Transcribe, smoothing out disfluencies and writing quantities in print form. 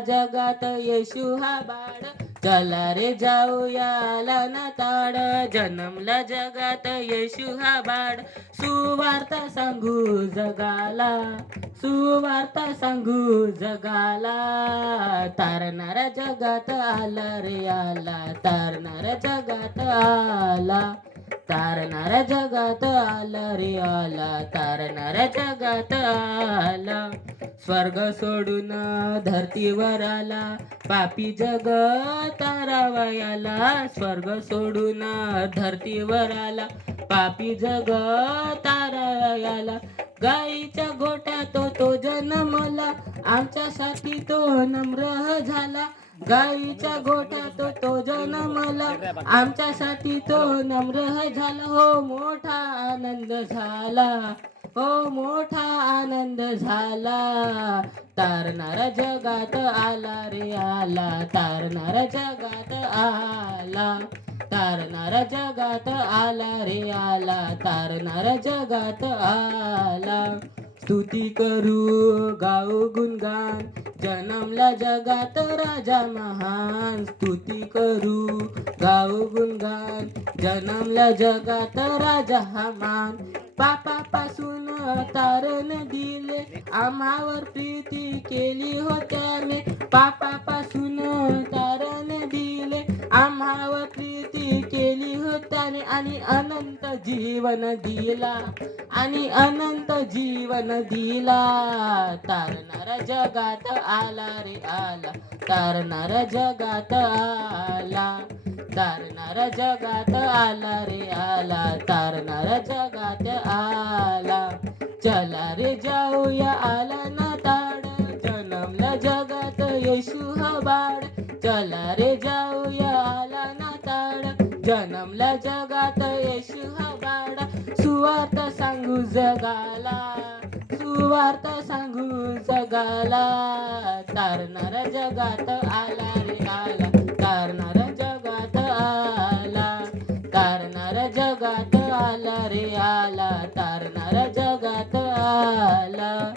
जगात येशू हा बाळ, चला रे जाऊया आला ना ताड. जन्मला जगात येशू हा बाळ, सुवार्ता सांगू जगाला, सुवार्ता सांगू जगाला. तारणारा जगात आला रे आला, तारणारा जगात आला, तारणारा जगात आला रे आला, तारणारा जगात आला. स्वर्ग सोडून धरतीवर आला, पापी जग तारावयाला. स्वर्ग सोडून धरतीवर आला, पापी जग तारावयाला. गाईच्या गोठ्यात तो जन्मला, आमच्यासाठी तो नम्र झाला. गाईच्या गोठ्यात तो जन्मला, आमच्यासाठी तो नम्र झाला. हो मोठा आनंद झाला, हो मोठा आनंद झाला. तारणारा जगात आला रे आला, तारणारा जगात आला, तारणारा जगात आला रे आला, तारणारा जगात आला. स्तुती करू गाऊ गुणगान, जन्मला जगात राजा महान. स्तुती करू गाऊ गुणगान, जन्मला जगात राजा हा मान. पापापासून तारण दिले, आम्हावर प्रीती केली हो त्याने. पापापासून तारण दिले, आम्हावर प्रीती केली हो त्याने. आणि अनंत जीवन दिला, आणि अनंत जीवन दिला. तारणारा जगात आला रे आला, तारणारा जगात आला, तारणारा जगात आला रे आला, तारणारा जगात आला. चला रे जाऊया आला ना ताड, जन्मला जगात येशू हा बाळ. चला रे जाऊया आला ना ताड, जन्मला जगात येशू हा बाळ. सुवार्त सांगू जगाला, सुवार्त सांगू जगाला. तारणारा जगात आला रे आला, तारणारा जगात आला, तारणारा जगात आला रे आला, तारणारा जगात आला.